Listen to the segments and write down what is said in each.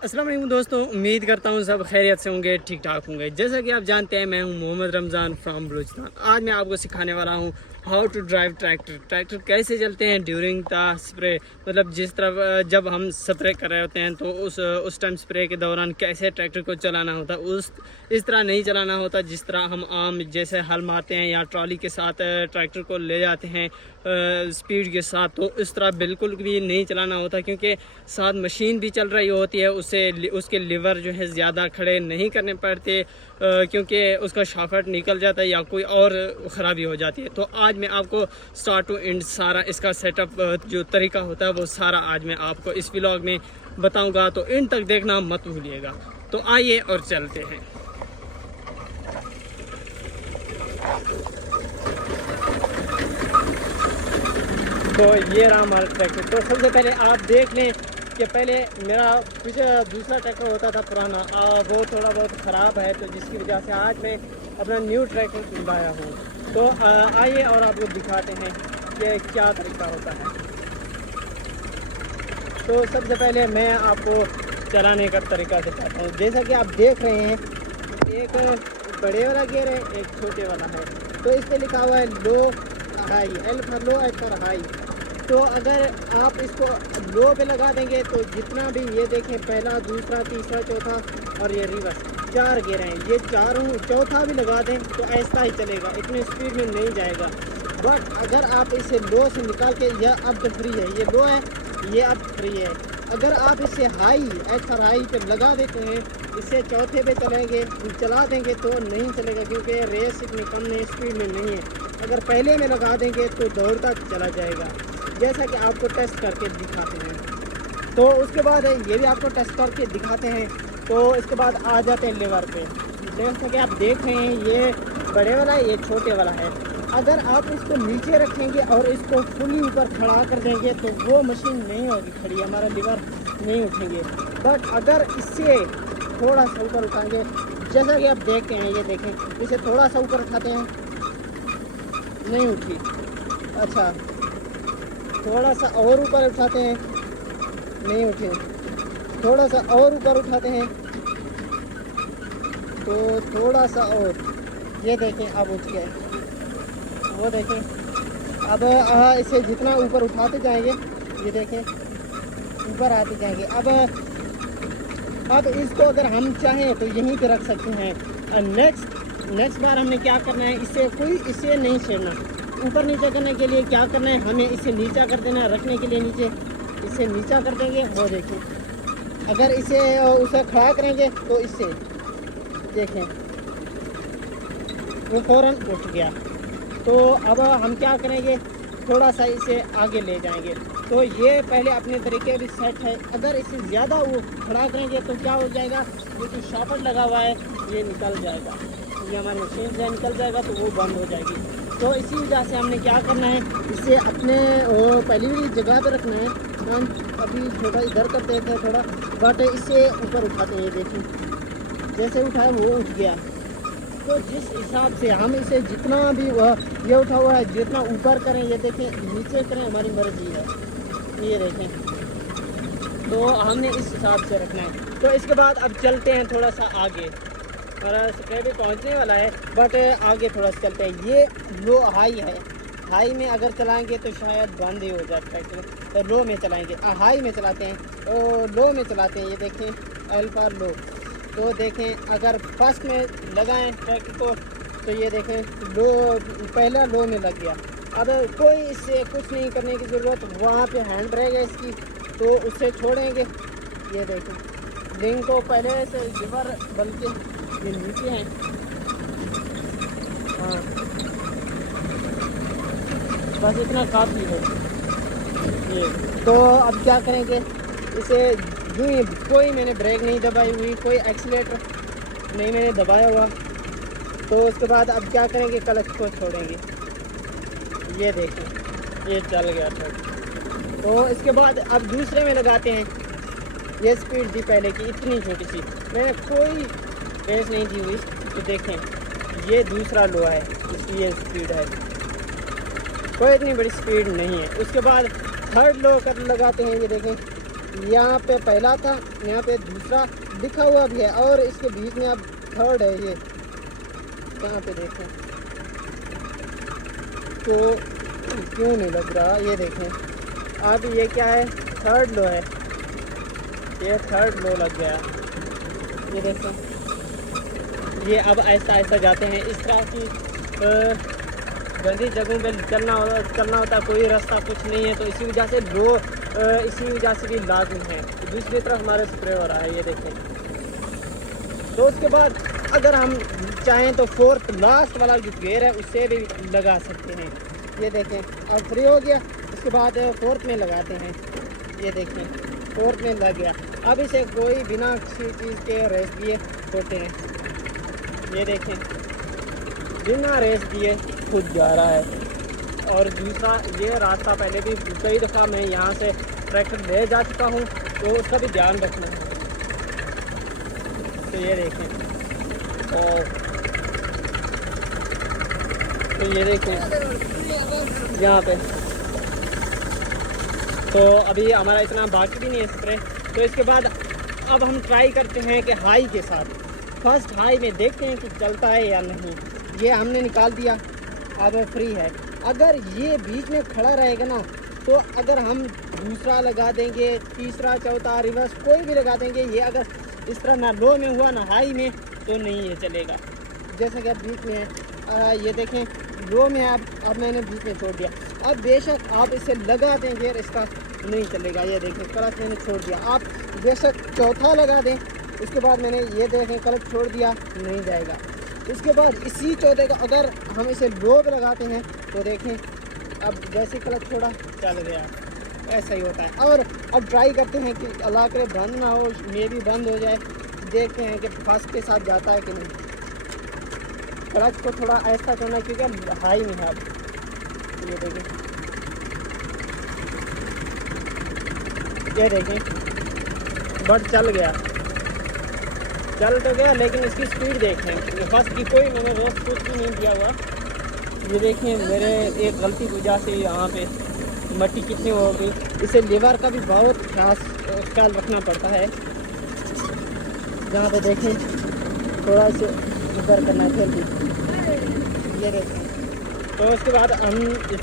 अस्सलाम वालेकुम दोस्तों, उम्मीद करता हूँ सब खैरियत से होंगे, ठीक ठाक होंगे। जैसा कि आप जानते हैं, मैं हूँ मोहम्मद रमज़ान फ्राम बलूचिस्तान। आज मैं आपको सिखाने वाला हूँ हाउ टू ड्राइव ट्रैक्टर कैसे चलते हैं ड्यूरिंग द स्प्रे। मतलब जिस तरह जब हम स्प्रे कर रहे होते हैं तो उस टाइम स्प्रे के दौरान कैसे ट्रैक्टर को चलाना होता है, इस तरह नहीं चलाना होता जिस तरह हम आम जैसे हल मारते हैं या ट्रॉली के साथ ट्रैक्टर को ले जाते हैं स्पीड के साथ। तो इस तरह बिल्कुल भी नहीं चलाना होता, क्योंकि साथ मशीन भी चल रही होती है, उसके लीवर जो है ज़्यादा खड़े नहीं करने पड़ते क्योंकि उसका शाफ्ट निकल जाता है या कोई और ख़राबी हो जाती है। तो आज मैं आपको स्टार्ट टू एंड सारा इसका सेटअप जो तरीका होता है वो सारा आज मैं आपको इस व्लॉग में बताऊंगा, तो एंड तक देखना मत भूलिएगा। तो आइए और चलते हैं। तो ये रहा हमारा ट्रैक्टर। तो सबसे पहले आप देख लें कि पहले मेरा पीछे दूसरा ट्रैक्टर होता था पुराना, वो थोड़ा बहुत ख़राब है, तो जिसकी वजह से आज मैं अपना न्यू ट्रैक्टर लाया हूँ। तो आइए और आपको दिखाते हैं कि क्या तरीका होता है। तो सबसे पहले मैं आपको चलाने का तरीका दिखाता हूँ। जैसा कि आप देख रहे हैं, एक बड़े वाला गियर है, एक छोटे वाला है। तो इस पर लिखा हुआ है low high, L for low, H for high. तो अगर आप इसको लो पे लगा देंगे तो जितना भी ये देखें, पहला, दूसरा, तीसरा, चौथा और ये रिवर्स, 4 गियर हैं। ये चारों, चौथा भी लगा दें तो ऐसा ही चलेगा, इतनी स्पीड में नहीं जाएगा। बट अगर आप इसे लो से निकाल के, यह अब तो फ्री है, ये लो है, ये अब फ्री है। अगर आप इसे हाई, एच फॉर हाई पे लगा देते हैं, इसे चौथे पे चला देंगे तो नहीं चलेगा, क्योंकि रेस इतनी कम नहीं, स्पीड में नहीं है। अगर पहले में लगा देंगे तो दौड़ता चला जाएगा, जैसा कि आपको टेस्ट करके दिखाते हैं। तो उसके बाद ये भी आपको टेस्ट करके दिखाते हैं। तो इसके बाद आ जाते हैं लेवर पे। जैसा कि आप देख रहे हैं, ये बड़े वाला है, ये छोटे वाला है। अगर आप इसको नीचे रखेंगे और इसको फुली ऊपर खड़ा कर देंगे तो वो मशीन नहीं होगी खड़ी, हमारा लीवर नहीं उठेंगे। बट अगर इससे थोड़ा सा ऊपर उठाएंगे, जैसा कि आप देखते हैं, ये देखें, इसे थोड़ा सा ऊपर उठाते हैं, नहीं उठी। अच्छा, थोड़ा सा और ऊपर उठाते हैं, नहीं उठे। थोड़ा सा और ऊपर उठाते हैं, तो थोड़ा सा और, ये देखें अब उठ गए। वो देखें, अब इसे जितना ऊपर उठाते जाएंगे, ये देखें ऊपर आते जाएंगे। अब इसको अगर हम चाहें तो यहीं पे रख सकते हैं। नेक्स्ट बार हमने क्या करना है, इसे नहीं छेड़ना। ऊपर नीचे करने के लिए क्या करना है, हमें इसे नीचा कर देना है। रखने के लिए नीचे, इसे नीचा कर देंगे। वो देखें, अगर उसे खड़ा करेंगे तो इससे देखें वो फ़ौरन उठ गया। तो अब हम क्या करेंगे, थोड़ा सा इसे आगे ले जाएंगे। तो ये पहले अपने तरीके भी सेट है। अगर इसे ज़्यादा वो खड़ा करेंगे तो क्या हो जाएगा, ये जो शाफ्ट लगा हुआ है ये निकल जाएगा, ये हमारी मशीन से निकल जाएगा, तो वो बंद हो जाएगी। तो इसी वजह से हमने क्या करना है, इसे अपने पहली वाली जगह पे रखना है। हम अभी छोटा इधर करते हैं थोड़ा, बट इसे ऊपर उठाते हैं। ये देखिए, जैसे उठाए वो उठ गया। तो जिस हिसाब से हम इसे जितना भी ये उठा हुआ है, जितना ऊपर करें, ये देखें, नीचे करें, हमारी मर्जी है। ये देखें, तो हमने इस हिसाब से रखना है। तो इसके बाद अब चलते हैं थोड़ा सा आगे, और स्प्रे भी पहुंचने वाला है, बट आगे थोड़ा सा चलते हैं। ये लो हाई है, हाई में अगर चलाएंगे तो शायद बंद ही हो जाए ट्रैक्टर, तो लो में चलाएंगे। हाई में चलाते हैं, तो लो में चलाते हैं। ये देखें, एल फॉर लो। तो देखें, अगर फर्स्ट में लगाएं ट्रैक्टर को, तो ये देखें लो, पहला लो में लग गया। अब कोई इससे कुछ नहीं करने की ज़रूरत, वहाँ पे हैंड ब्रेक है इसकी, तो उससे छोड़ेंगे। ये देखें, लिंक को पहले से लीवर, बल्कि ये नीचे हैं, हाँ, बस इतना काफ़ी है ये। तो अब क्या करेंगे, इसे यूँ ही, कोई मैंने ब्रेक नहीं दबाई हुई, कोई एक्सीलेटर नहीं मैंने दबाया हुआ। तो उसके बाद अब क्या करेंगे, क्लच को छोड़ेंगे। ये देखें, ये चल गया ट्रक। तो इसके बाद अब दूसरे में लगाते हैं। ये स्पीड थी पहले की इतनी छोटी सी, मैंने कोई रेस नहीं दी हुई। तो देखें, ये दूसरा लो है, इसकी ये स्पीड है, कोई इतनी बड़ी स्पीड नहीं है। उसके बाद थर्ड लो कर लगाते हैं। ये देखें, यहाँ पे पहला था, यहाँ पे दूसरा लिखा हुआ भी है और इसके बीच में अब थर्ड है। ये कहाँ पे देखें तो क्यों नहीं लग रहा, ये देखें अब ये क्या है, थर्ड लो है, ये थर्ड लो लग गया। ये देखें ये अब ऐसा ऐसा जाते हैं। इस तरह की गंदी जगहों पे चलना होता है, कोई रास्ता कुछ नहीं है, तो इसी वजह से लो इसी वजह से भी लाजिम है। दूसरी तरफ हमारे स्प्रे हो रहा है, ये देखें। तो उसके बाद अगर हम चाहें तो फोर्थ लास्ट वाला जो गेयर है उससे भी लगा सकते हैं। ये देखें अब फ्री हो गया, उसके बाद फोर्थ में लगाते हैं। ये देखें फोर्थ में लग गया। अब इसे कोई बिना किसी चीज़ के रेस दिए छोड़ते हैं। ये देखें बिना रेस दिए खुद जा रहा है। और दूसरा ये रास्ता पहले भी कई दफ़ा मैं यहाँ से ट्रैक्टर ले जा चुका हूँ, तो उसका भी ध्यान रखना है। तो ये देखें और तो ये देखें यहाँ पे तो अभी हमारा इतना बाकी भी नहीं है स्प्रे। तो इसके बाद अब हम ट्राई करते हैं कि हाई के साथ फर्स्ट हाई में देखते हैं कि चलता है या नहीं। ये हमने निकाल दिया, अब फ्री है। अगर ये बीच में खड़ा रहेगा ना, तो अगर हम दूसरा लगा देंगे, तीसरा चौथा रिवर्स कोई भी लगा देंगे, ये अगर इस तरह ना लो में हुआ ना हाई में, तो नहीं ये चलेगा। जैसे कि अब बीच में है, ये देखें लो में अब मैंने बीच में छोड़ दिया। अब बेशक आप इसे लगा दें गियर, इसका नहीं चलेगा। ये देखें क्लच मैंने छोड़ दिया, आप बेशक चौथा लगा दें, उसके बाद मैंने ये देखें क्लच छोड़ दिया, नहीं जाएगा। इसके बाद इसी चौथे का अगर हम इसे लो पे लगाते हैं तो देखें अब जैसे क्लच छोड़ा चल गया, ऐसा ही होता है। और अब ट्राई करते हैं कि अल्लाह करे बंद ना हो, मे भी बंद हो जाए, देखते हैं कि फर्स्ट के साथ जाता है कि नहीं। क्लच को थोड़ा ऐसा करना क्योंकि हाई में है। अब ये देखें, ये देखें बट चल गया, चल तो गया, लेकिन इसकी स्पीड देखें, फर्स्ट की कोई मैंने रोक कुछ भी नहीं दिया हुआ। ये देखें मेरे एक गलती की वजह से यहाँ पे मट्टी कितनी हो गई। इसे लीवर का भी बहुत खास ख्याल रखना पड़ता है। जहाँ पे देखें थोड़ा से ऊपर करना है फिर भी। ये देखें तो उसके बाद हम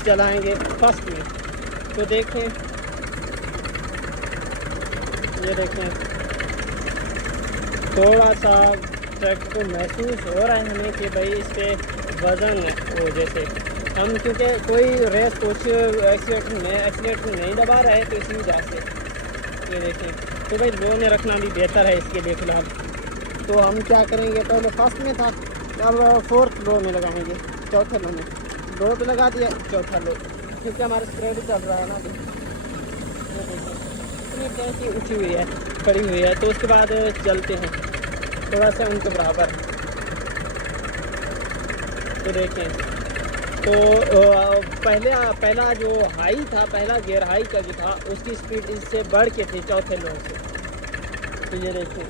चलाएँगे फर्स्ट में, तो देखें ये देखें थोड़ा सा ट्रैक्टर को महसूस हो रहा है हमें कि भाई इस पर वज़न हो, जैसे हम क्योंकि कोई रेस कुछ एक्सीलेटर नहीं दबा रहे, तो इसी वजह से। ये देखें तो भाई लो में रखना भी बेहतर है इसके लिए फ़िलहाल। तो हम क्या करेंगे, पहले फर्स्ट में था, अब फोर्थ लो में लगाएंगे, चौथे लो में। लो पे लगा दिया, चौथा लो, क्योंकि हमारा स्प्रे भी चल रहा है ना अभी। ये देखें इतनी कैसी उठी हुई है, खड़ी हुई है। तो उसके बाद चलते हैं थोड़ा सा उनके बराबर। तो देखें तो पहला जो हाई था, पहला गियर हाई का जो था, उसकी स्पीड इससे बढ़ के थी चौथे लो से। तो ये देखें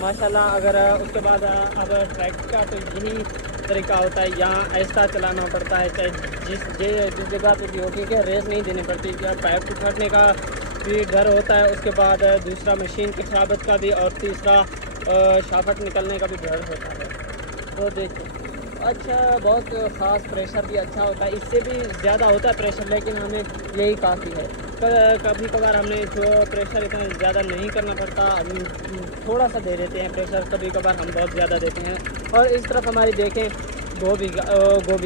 माशाल्लाह। अगर उसके बाद अब ट्रैक्टर का तो यही तरीका होता है, यहाँ ऐसा चलाना पड़ता है, चाहे जिस जगह पे भी हो, क्योंकि रेस नहीं देनी पड़ती। पैर को फटने का भी डर होता है, उसके बाद दूसरा मशीन की खराबत का भी, और तीसरा शाफट निकलने का भी डर होता है। तो देखो अच्छा बहुत ख़ास प्रेशर भी अच्छा होता है, इससे भी ज़्यादा होता है प्रेशर, लेकिन हमें यही काफ़ी है। कभी कभार हमने जो प्रेशर इतना ज़्यादा नहीं करना पड़ता, थोड़ा सा दे देते हैं प्रेशर, कभी कभार हम बहुत ज़्यादा देते हैं। और इस तरफ हमारी देखें गोभी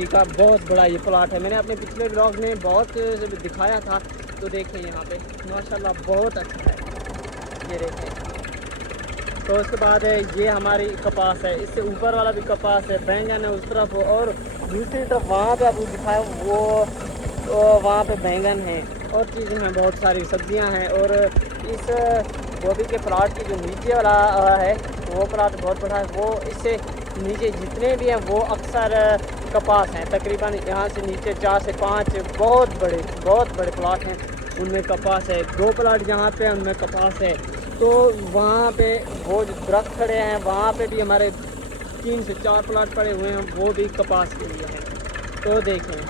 का बहुत बड़ा ये प्लाट है, मैंने अपने पिछले ब्लॉग में बहुत दिखाया था। तो देखें यहाँ पे माशाल्लाह बहुत अच्छा है, ये देखें। तो उसके बाद ये हमारी कपास है, इससे ऊपर वाला भी कपास है, बैंगन है उस तरफ, और दूसरी तरफ वहाँ पे आपको दिखाया वो वहाँ पे बैंगन है और चीज़ें हैं, बहुत सारी सब्जियाँ हैं। और इस गोभी के प्लाट की जो नीचे वाला है वो प्लाट बहुत बड़ा है, वो इससे नीचे जितने भी हैं वो अक्सर कपास हैं। तकरीबन यहाँ से नीचे 4 से 5 बहुत बड़े प्लाट हैं, उनमें कपास है। 2 प्लाट जहाँ पे उनमें कपास है। तो वहाँ पे वो जो दरख्त खड़े हैं वहाँ पे भी हमारे 3 से 4 प्लाट पड़े हुए हैं, वो भी कपास के लिए हैं। तो देखें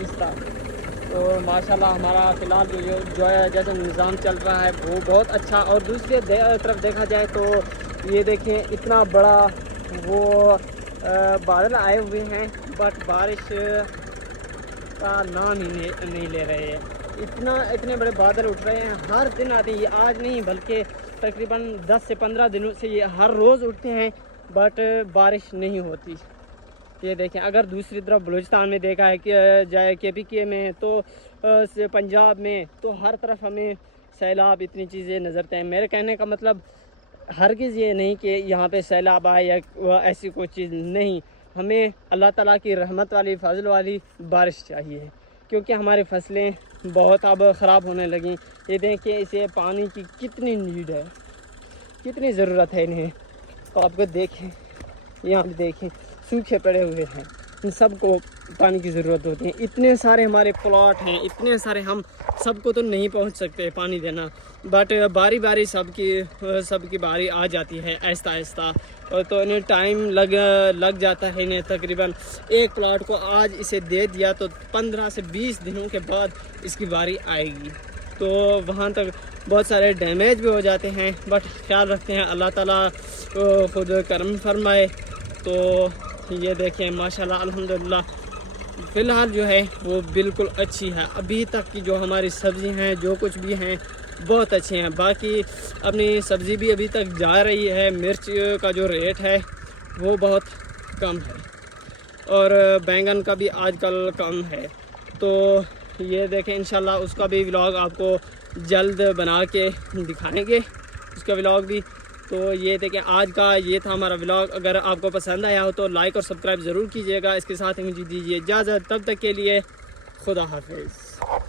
इस तरह और माशाल्लाह हमारा फ़िलहाल जो है जैसे निज़ाम चल रहा है वो बहुत अच्छा। और दूसरी तरफ देखा जाए तो ये देखें इतना बड़ा वो बादल आए हुए हैं, बट बारिश का नाम ही नहीं ले रहे हैं। इतने बड़े बादल उठ रहे हैं, हर दिन आते हैं, ये आज नहीं बल्कि तकरीबन 10 से 15 दिनों से ये हर रोज़ उठते हैं, बट बारिश नहीं होती। ये देखें, अगर दूसरी तरफ बलूचिस्तान में देखा है कि जाए KPK में तो पंजाब में, तो हर तरफ हमें सैलाब इतनी चीज़ें नज़र आते हैं। मेरे कहने का मतलब हरगिज़ ये नहीं कि यहाँ पे सैलाब आए या ऐसी कोई चीज़ नहीं, हमें अल्लाह ताला की रहमत वाली फजल वाली बारिश चाहिए, क्योंकि हमारी फसलें बहुत अब ख़राब होने लगी। ये देखें इसे पानी की कितनी नीड है, कितनी ज़रूरत है इन्हें। तो आपको देखें, यहाँ पे देखें सूखे पड़े हुए हैं, इन सबको पानी की ज़रूरत होती है। इतने सारे हमारे प्लॉट हैं, इतने सारे, हम सबको तो नहीं पहुंच सकते पानी देना, बट बारी बारी सबकी बारी आ जाती है आहिस्ता आहिस्ता। और तो इन्हें टाइम लग जाता है। इन्हें तकरीबन एक प्लॉट को आज इसे दे दिया तो 15 से 20 दिनों के बाद इसकी बारी आएगी। तो वहाँ तक बहुत सारे डैमेज भी हो जाते हैं, बट ख्याल रखते हैं अल्लाह ताला खुद करम फरमाए। तो ये देखें माशाल्लाह अल्हम्दुलिल्लाह फ़िलहाल जो है वो बिल्कुल अच्छी है। अभी तक की जो हमारी सब्ज़ी हैं, जो कुछ भी हैं, बहुत अच्छे हैं। बाकी अपनी सब्ज़ी भी अभी तक जा रही है। मिर्च का जो रेट है वो बहुत कम है, और बैंगन का भी आजकल कम है। तो ये देखें इंशाल्लाह उसका भी व्लॉग आपको जल्द बना के दिखाएंगे, उसका व्लॉग भी। तो ये देखें आज का ये था हमारा व्लॉग। अगर आपको पसंद आया हो तो लाइक और सब्सक्राइब ज़रूर कीजिएगा। इसके साथ ही मुझे दीजिए इजाज़त, तब तक के लिए खुदा हाफिज़।